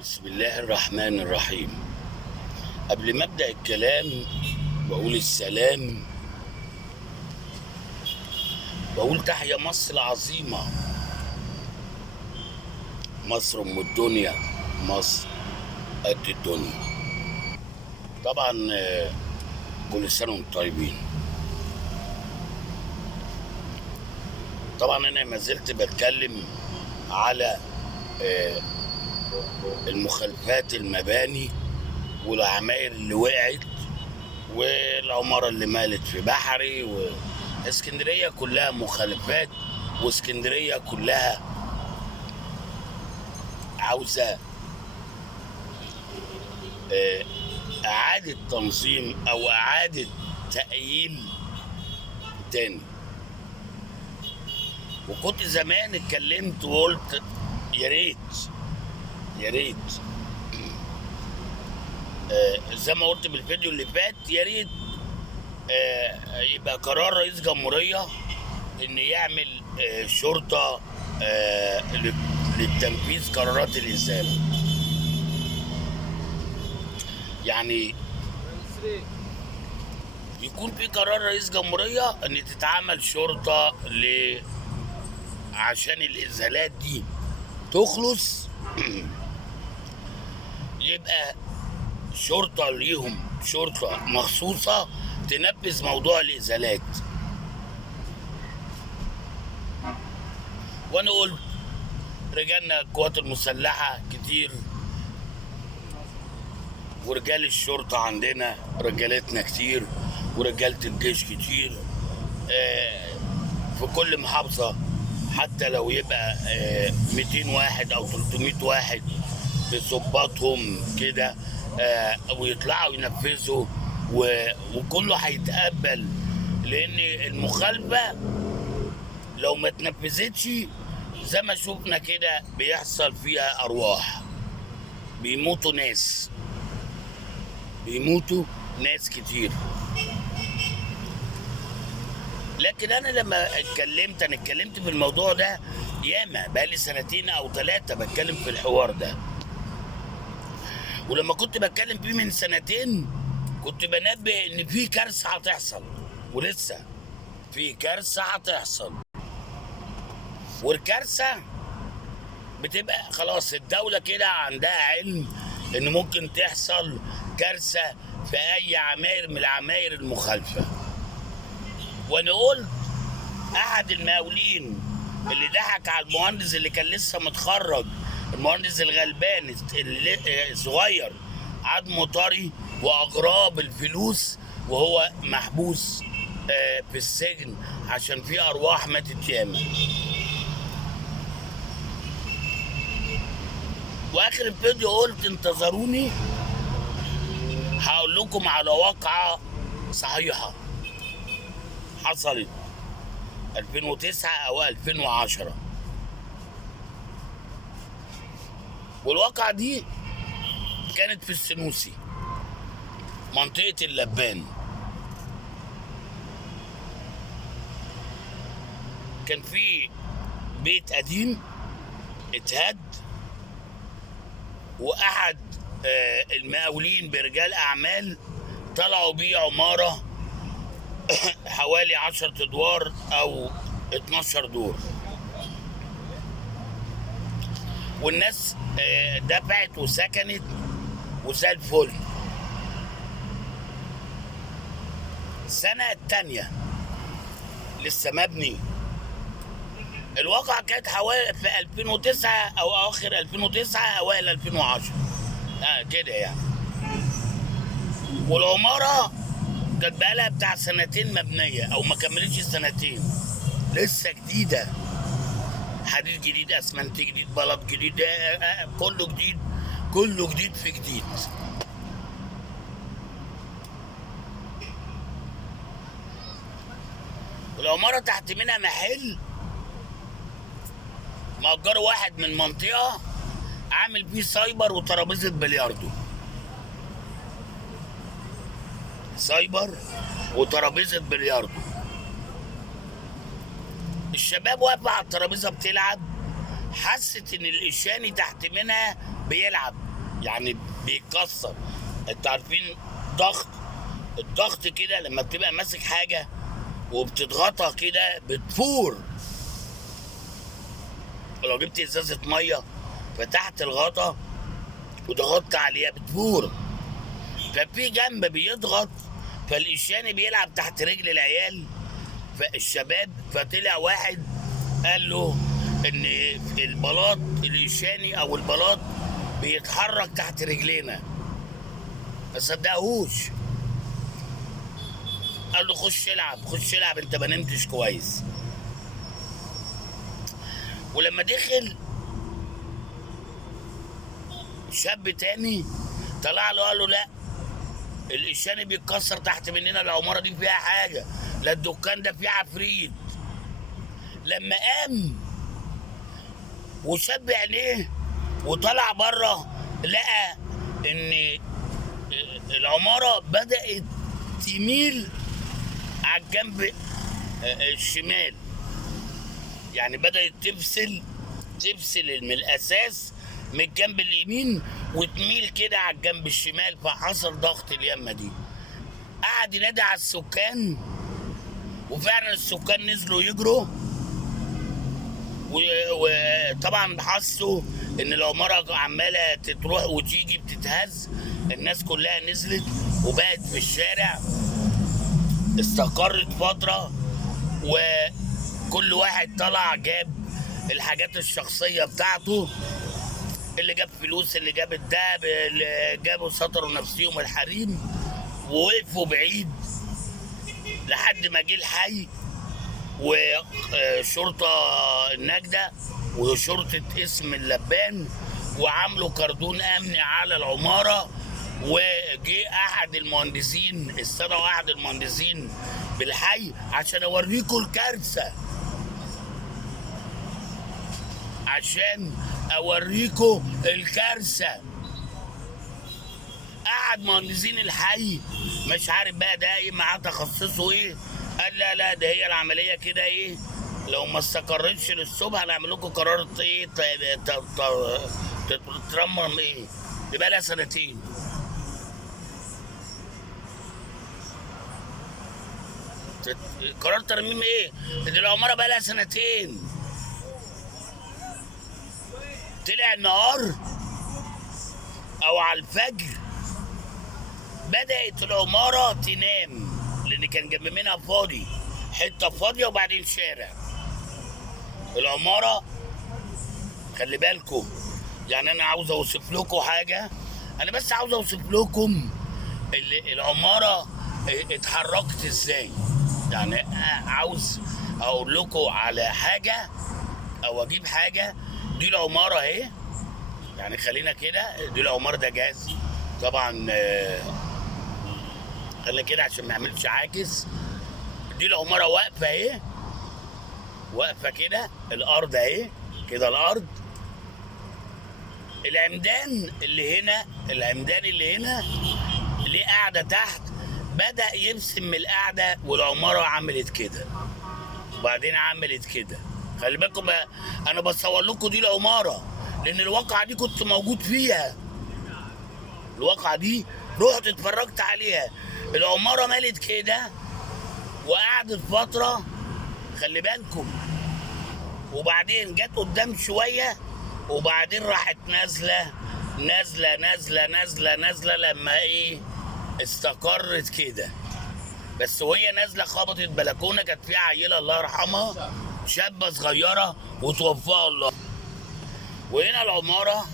بسم الله الرحمن الرحيم. قبل ما ابدا الكلام بقول السلام، بقول تحيا مصر العظيمه، مصر ام الدنيا، مصر قد الدنيا. طبعا كل سنه وانتم طيبين. طبعا انا ما زلت بتكلم على آه، المخالفات المباني والعماير اللي وقعت والعمارة اللي مالت في بحري، واسكندرية كلها مخالفات، واسكندرية كلها عاوزة آه، إعادة تنظيم أو إعادة تأهيل تاني. وكنت زمان اتكلمت وقلت يا ريت يا ريت زي ما قلت بالفيديو اللي فات، يا ريت يبقى قرار رئيس جمهورية إن يعمل شرطة للتنفيذ قرارات الإزالة. يعني يكون في قرار رئيس جمهورية ان تتعمل شرطة عشان الازالات دي تخلص. يبقى شرطة ليهم، شرطة مخصوصة تنفذ موضوع الازالات. وانا قلت رجالنا القوات المسلحة كتير، ورجال الشرطة عندنا رجالتنا كتير، ورجالة الجيش كتير. في كل محافظة حتى لو يبقى 200 واحد او 300 واحد بظباطهم كده، ويطلعوا ينفذوا، وكله هيتقبل. لان المخالفة لو ما اتنفذتش زي ما شفنا كده بيحصل فيها ارواح، بيموتوا ناس، بيموتوا ناس كتير. لكن انا لما اتكلمت في الموضوع ده ياما، بقالي 2 أو 3 بتكلم في الحوار ده. ولما كنت بتكلم فيه من 2 كنت بنبه ان في كارثه هتحصل، ولسه في كارثه هتحصل. والكارثه بتبقى خلاص الدوله كده عندها علم ان ممكن تحصل كارثه في اي عماير من العماير المخالفه. وانا قلت احد المقاولين اللي ضحك على المهندس اللي كان لسه متخرج، المهندس الغلبان الصغير، عدمه طري واغراه بالفلوس وهو محبوس في السجن عشان في ارواح ماتت ياما. واخر الفيديو قلت انتظروني هقول لكم على واقعة صحيحة حصلت 2009 او 2010. والواقعة دي كانت في السنوسي، منطقة اللبان. كان في بيت قديم اتهد، واحد المقاولين برجال اعمال طلعوا بيه عمارة حوالي 10 ادوار او 12 دور، والناس دفعت وسكنت وزي الفل. السنة التانية لسه مبني. الواقع كانت حوالي في 2009 او اواخر 2009 اوائل 2010 كده يعني. والعمارة كانت بقالها بتاع 2 مبنية او ما كملتش 2، لسه جديدة، حديد جديد، اسمنت جديد، بلط جديد، كله جديد، كله جديد في جديد. العمارة تحت منها محل مأجر واحد من منطقة عامل فيه سايبر وترابيزة بلياردو، سايبر وترابيزة بلياردو. الشباب واقفة على الترابيزة بتلعب، حست ان الاشاني تحت منها بيلعب، يعني بيتكسر. انتوا عارفين ضغط، الضغط كده لما بتبقى ماسك حاجه وبتضغطها كده بتفور. لو جبت ازازه ميه فتحت الغطا وضغطت عليها بتفور. ففي جنب بيضغط، فالإشاني بيلعب تحت رجل العيال الشباب. فطلع واحد قال له ان البلاط الإشاني او البلاط بيتحرك تحت رجلينا، ما صدقهوش. قال له خش العب خش العب، انت ما نمتش كويس. ولما دخل شاب تاني طلع له قال له لا، الإشاني بيتكسر تحت مننا، العمارة دي فيها حاجة، لا الدكان ده فيه عفريت. لما قام وشاب عينيه وطلع بره لقى ان العمارة بدأت تميل على الجنب الشمال، يعني بدأت تفصل من الأساس من الجنب اليمين وتميل كده على الجنب الشمال. فحصل ضغط اليمة دي. قعد ينادي على السكان، وفعلا السكان نزلوا يجروا، وطبعا حسوا ان العمارة عمالة تروح وتيجي بتتهز. الناس كلها نزلت وبقت في الشارع، استقرت فترة، وكل واحد طلع جاب الحاجات الشخصية بتاعته، اللي جاب فلوس، اللي جاب الدهب، اللي جابوا سطروا نفسيهم الحريم، ووقفوا بعيد لحد ما جه الحي وشرطة النجدة وشرطة اسم اللبان، وعملوا كردون امني على العمارة. وجي احد المهندسين، استدعوا احد المهندسين بالحي عشان اوريكم الكارثة، عشان اوريكم الكارثة. قعد مهندسين الحي مش عارف بقى ده ايه معاه تخصصه ايه، قال لا ده هي العمليه كده ايه، لو ما استقرتش للصبح هنعمل لكم قرار ايه تترمم ايه، يبقى لها سنتين. قرار ترميم ايه؟ دي العماره بقى لها سنتين. طلع النهار او على الفجر بدأت العمارة تنام، لأن كان جنب منها فاضي، حتة فاضية وبعدين شارع. العمارة خلي بالكم، يعني أنا عاوز أوصف لكم حاجة، أنا بس عاوز أوصف لكم العمارة اتحركت إزاي. يعني عاوز أقول لكم على حاجة أو أجيب حاجة. دي العمارة أهي، يعني خلينا كده، دي العمارة ده جاز طبعا، خلينا كده عشان ما يعملش عاكس. دي العمارة واقفة اهي، واقفة كده، الأرض اهي كده الأرض. العمدان اللي هنا، العمدان اللي هنا اللي قاعدة تحت بدأ يرسم من القاعدة، والعمارة عملت كده وبعدين عملت كده. خلي بالكم بقى، أنا بصور لكم دي العمارة لأن الواقعة دي كنت موجود فيها. الواقعة دي رحت اتفرجت عليها. العمارة مالت كده وقعدت فترة، خلي بالكم، وبعدين جت قدام شوية وبعدين راحت نازلة نازلة نازلة نازلة نازلة لما ايه استقرت كده. بس وهي نازلة خبطت بلكونة كانت فيها عيلة الله يرحمها، شابة صغيرة وتوفاها الله. وهنا العمارة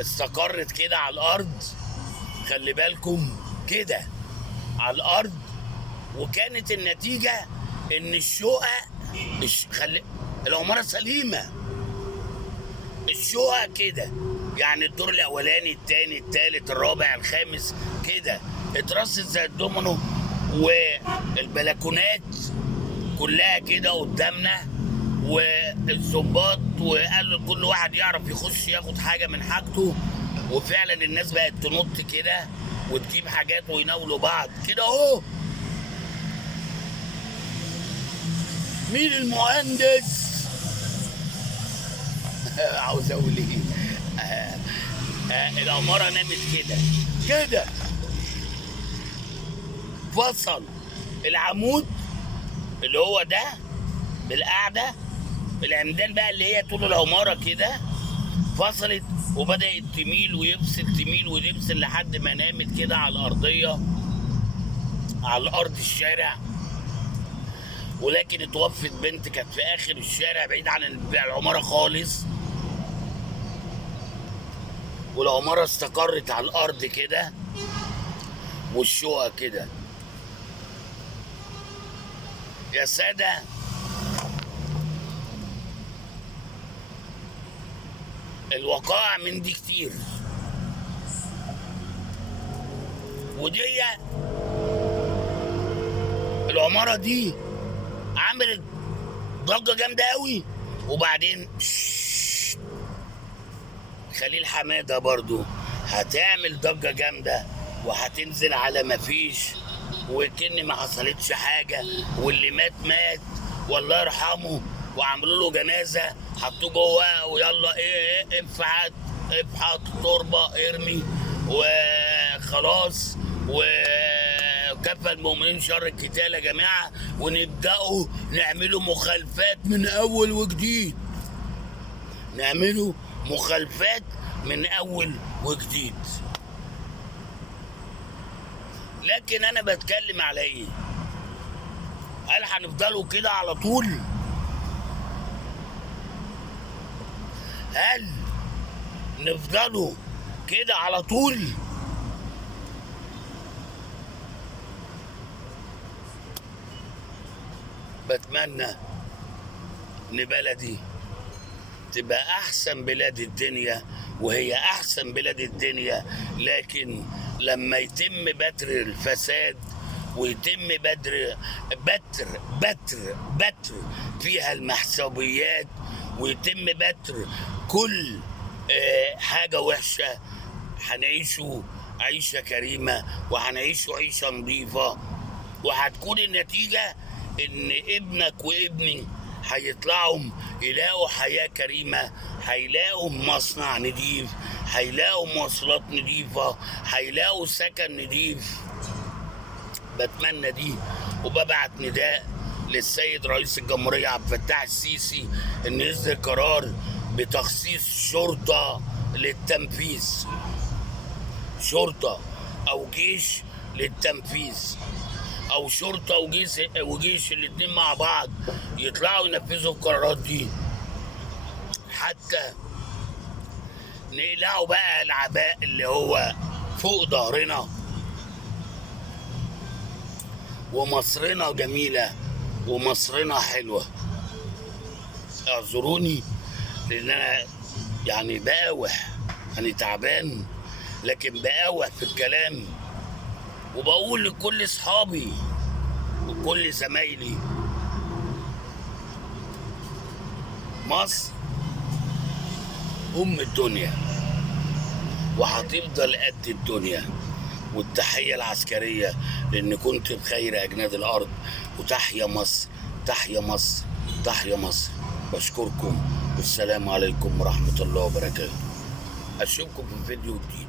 استقرت كده على الأرض، خلي بالكم كده على الارض. وكانت النتيجه ان الشقق العماره سليمه، الشقق كده، يعني الدور الاولاني الثاني الثالث الرابع الخامس كده اترصت زي الدومينو، والبلكونات كلها كده قدامنا، والظباط وقالوا كل واحد يعرف يخش ياخد حاجه من حاجته. وفعلا الناس بقت تنط كده وتجيب حاجات ويناولوا بعض كده اهو. مين المهندس؟ عاوز اقول ايه؟ العماره نامت كده كده، فصل العمود اللي هو ده بالقعده، العمدان بقى اللي هي طول العماره كده فصلت، وبدات تميل ويفصل، تميل ويفصل لحد ما نامت كده على الارضيه، على ارض الشارع. ولكن اتوفت بنت كانت في اخر الشارع بعيد عن العماره خالص، والعماره استقرت على الارض كده والشقق كده. يا ساده، الوقائع من دي كتير، ودي العماره دي عملت ضجه جامده قوي. وبعدين خليل حماده برضو هتعمل ضجه جامده وهتنزل على مفيش، وكأن ما حصلتش حاجه، واللي مات مات والله يرحمه، وعملوا له جنازه حطوه جوه ويلا ايه افحط تربه ارمي وخلاص، وكفى المؤمنين شر القتال يا جماعه، ونبداوا نعملوا مخالفات من اول وجديد، نعملوا مخالفات من اول وجديد. لكن انا بتكلم على ايه؟ هل هنفضلوا كده على طول؟ هل نفضلوا كده على طول؟ بتمنى ان بلدي تبقى احسن بلاد الدنيا، وهي احسن بلاد الدنيا، لكن لما يتم بتر الفساد ويتم بتر فيها المحسوبيات، ويتم بتر كل حاجة وحشة، هنعيشوا عيشة كريمة وهنعيشوا عيشة نظيفة، وهتكون النتيجة ان ابنك وابني هيطلعوا يلاقوا حياة كريمة، هيلاقوا مصنع نضيف، هيلاقوا مواصلات نضيفة، هيلاقوا سكن نضيف. بتمنى دي، وببعت نداء للسيد رئيس الجمهورية عبد الفتاح السيسي ان يصدر قرار بتخصيص شرطة للتنفيذ، شرطة او جيش للتنفيذ، او شرطة وجيش الاتنين مع بعض يطلعوا ينفذوا القرارات دي، حتى نقلعوا بقى العباء اللي هو فوق ظهرنا. ومصرنا جميلة ومصرنا حلوة. اعذروني لان انا يعني بقاوح، انا تعبان، لكن بقاوح في الكلام، وبقول لكل اصحابي وكل زمايلي مصر ام الدنيا وهتفضل قد الدنيا. والتحية العسكرية لأن كنت بخير أجناد الأرض، وتحيا مصر، تحيا مصر، تحيا مصر. بشكركم والسلام عليكم ورحمة الله وبركاته. أشوفكم في فيديو جديد.